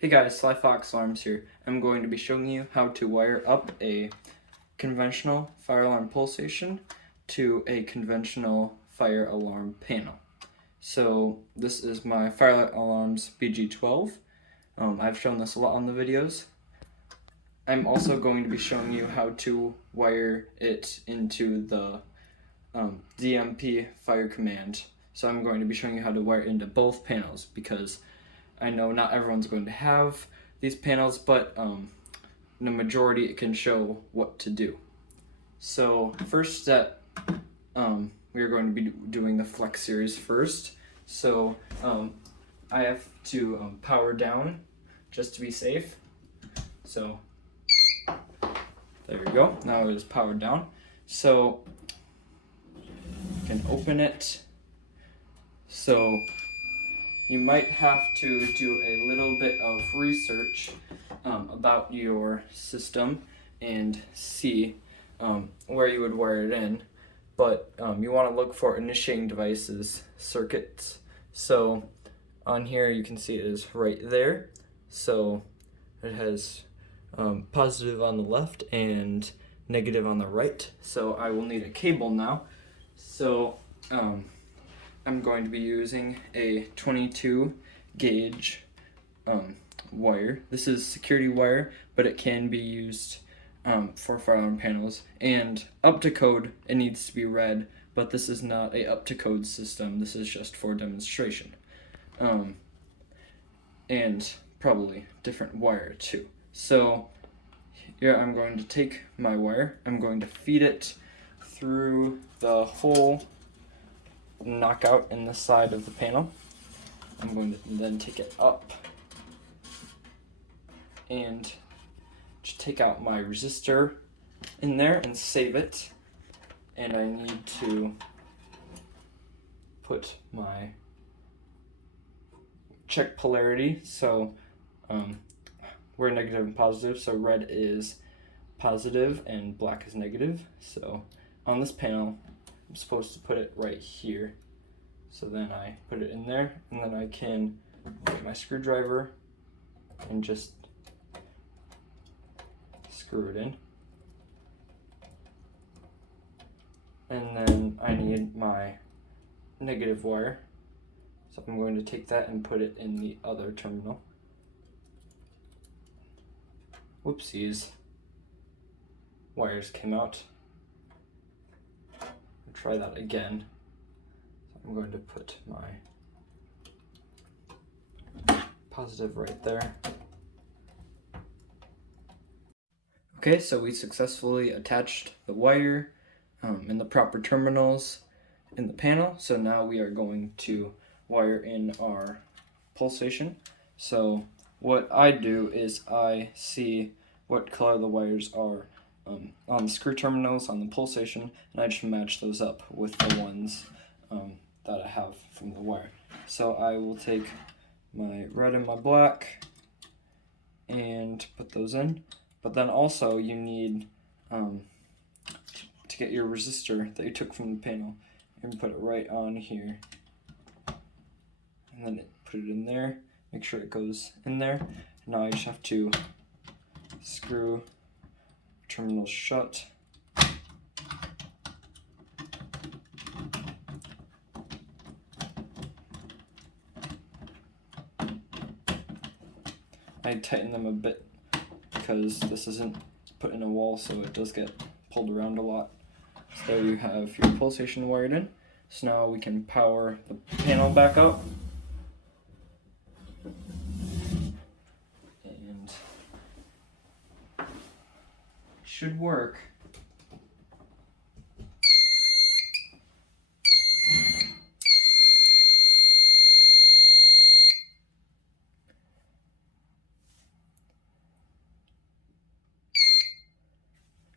Hey guys, Sly Fox Alarms here. I'm going to be showing you how to wire up a conventional fire alarm pull station to a conventional fire alarm panel. So this is my Fire-Lite Alarms BG12. I've shown this a lot on the videos. I'm also going to be showing you how to wire it into the DMP fire command. So I'm going to be showing you how to wire it into both panels because I know not everyone's going to have these panels, but in a majority it can show what to do. So first step, we are going to be doing the Flex series first. So I have to power down just to be safe. So there we go, now it is powered down. So you can open it. So you might have to do a little bit of research about your system and see where you would wire it in, but you want to look for initiating devices circuits. So on here you can see it is right there. So it has positive on the left and negative on the right. So I will need a cable now. So I'm going to be using a 22 gauge wire. This is security wire, but it can be used for fire alarm panels. And up to code, it needs to be read, but this is not a up to code system. This is just for demonstration. And probably different wire too. So here I'm going to take my wire, I'm going to feed it through the hole knockout in the side of the panel. I'm going to then take it up and just take out my resistor in there and save it. And I need to put my check polarity. So we're negative and positive, so red is positive and black is negative. So on this panel, I'm supposed to put it right here. So then I put it in there, and then I can get my screwdriver and just screw it in. And then I need my negative wire. So I'm going to take that and put it in the other terminal. Whoopsies. Wires came out. I'll try that again. So I'm going to put my positive right there. Okay, so we successfully attached the wire in the proper terminals in the panel. So now we are going to wire in our pulsation. So what I do is I see what color the wires are on the screw terminals on the pulsation, and I just match those up with the ones that I have from the wire. So I will take my red and my black and put those in. But then also you need to get your resistor that you took from the panel and put it right on here. And then put it in there, make sure it goes in there. Now I just have to screw terminals shut. I tighten them a bit because this isn't put in a wall, so it does get pulled around a lot. So there you have your pulsation wired in. So now we can power the panel back up. And it should work.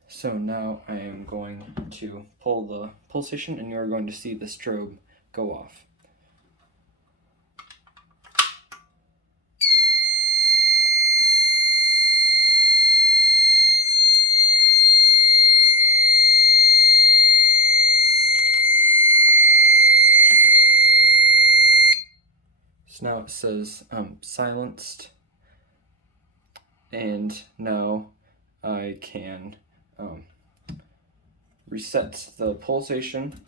So now I am going to pull the pulsation, and you're going to see the strobe go off. So now it says silenced, and now I can reset the pulsation,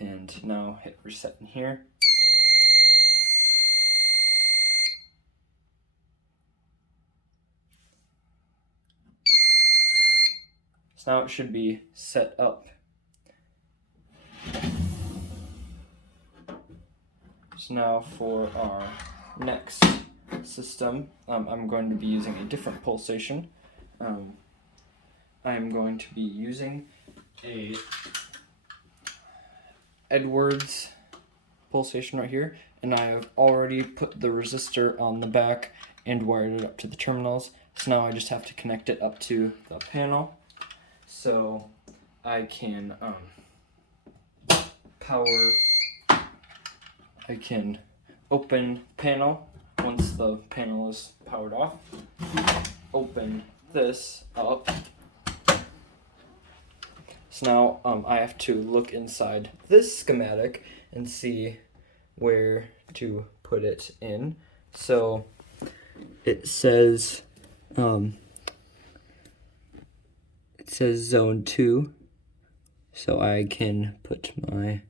and now hit reset in here. So now it should be set up. So now for our next system, I'm going to be using a different pulsation. I'm going to be using a Edwards pulsation right here, and I have already put the resistor on the back and wired it up to the terminals. So now I just have to connect it up to the panel. So I can I can open panel once the panel is powered off. Open this up. So now I have to look inside this schematic and see where to put it in. So it says zone 2, so I can put my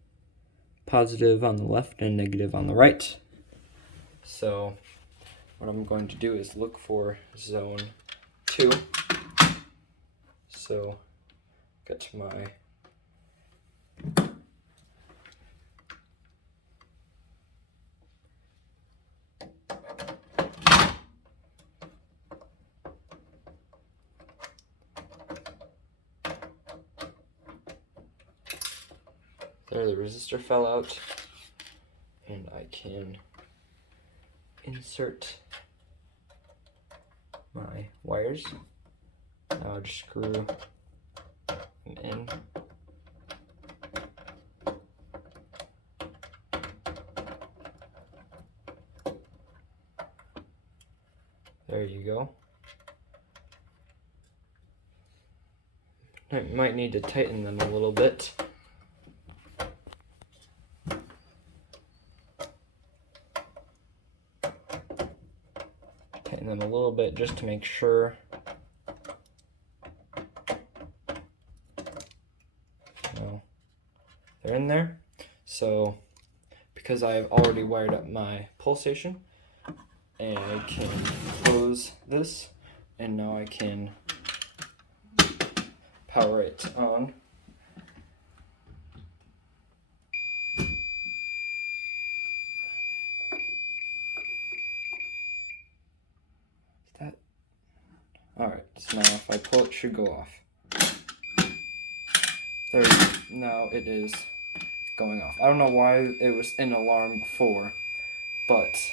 positive on the left and negative on the right. So what I'm going to do is look for zone 2. So get my there, the resistor fell out, and I can insert my wires. Now I'll just screw them in. There you go. I might need to tighten them a little bit. Tighten them a little bit just to make sure. No, they're in there. So because I've already wired up my pulsation, and I can close this, and now I can power it on. Is that? Alright, so now if I pull it, should go off. There we go. Now it is going off. I don't know why it was in alarm before, but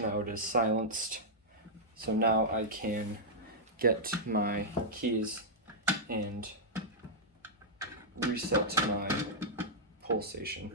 now it is silenced. So now I can get my keys and reset my pulsation.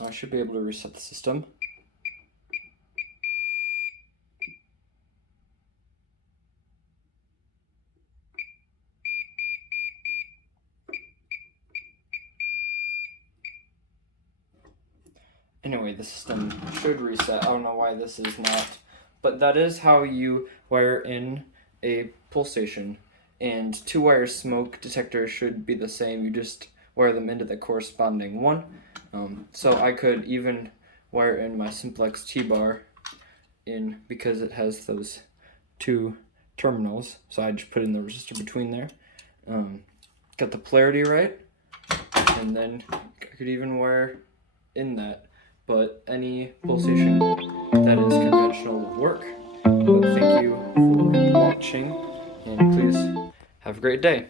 I should be able to reset the system. Anyway, the system should reset. I don't know why this is not, but that is how you wire in a pulsation. And 2-wire smoke detectors should be the same. You just wire them into the corresponding one. So I could even wire in my simplex T-bar in, because it has those 2 terminals. So I just put in the resistor between there. Got the polarity right, and then I could even wire in that. But any pulsation that is conventional will work. But thank you for watching, and please have a great day.